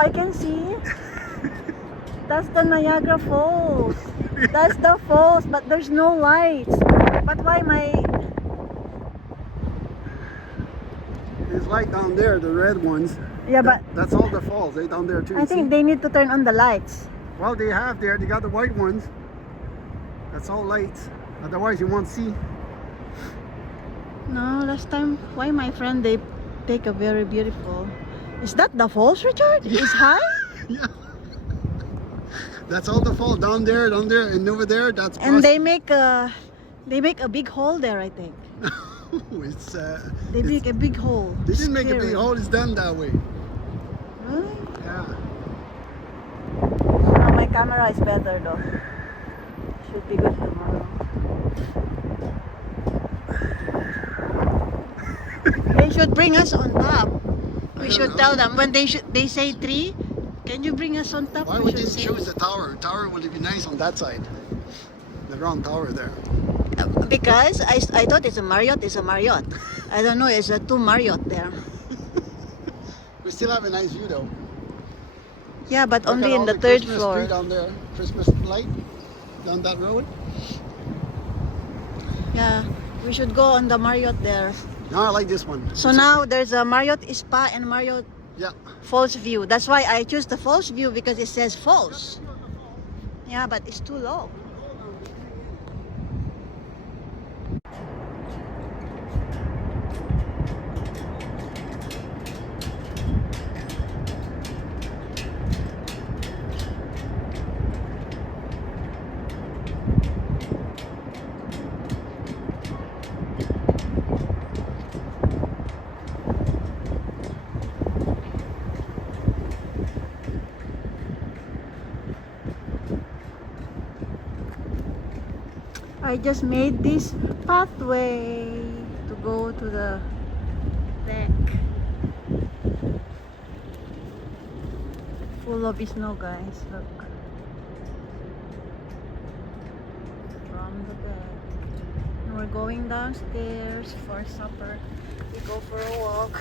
I can see. That's the Niagara Falls. That's the falls, but there's no lights. But why my... There's light down there, the red ones. Yeah, but That's all the falls, eh? Down there too. I think they need to turn on the lights. Well, they have there. They got the white ones. That's all lights. Otherwise, you won't see. No, last time, why my friend, they take a very beautiful... Is that the falls, Richard? It's high? Yeah. That's all the fall down there, and over there. That's And they make a big hole there, I think. it's They make a big hole. They didn't make a Scary. big hole. It's done that way. Really? Yeah. Oh, my camera is better though. Should be good tomorrow. They should bring us on top. We should tell them when they say 3. Can you bring us on top? Why We would they should say- choose the tower? Tower would be nice on that side. The round tower there. Because I thought it's a Marriott. It's a Marriott. I don't know. It's a 2 Marriott there. We still have a nice view though. Yeah, but Look only at in all the 3rd Christmas floor. tree down there. Christmas light down that road. Yeah, we should go on the Marriott there. No, I like this one. So now there's a Marriott Spa and Marriott Yeah. Falls View. That's why I choose the Falls View because it says falls. Yeah, but it's too low. I just made this pathway to go to the deck. Full of snow, guys. Look. From the deck. And we're going downstairs for supper. We go for a walk.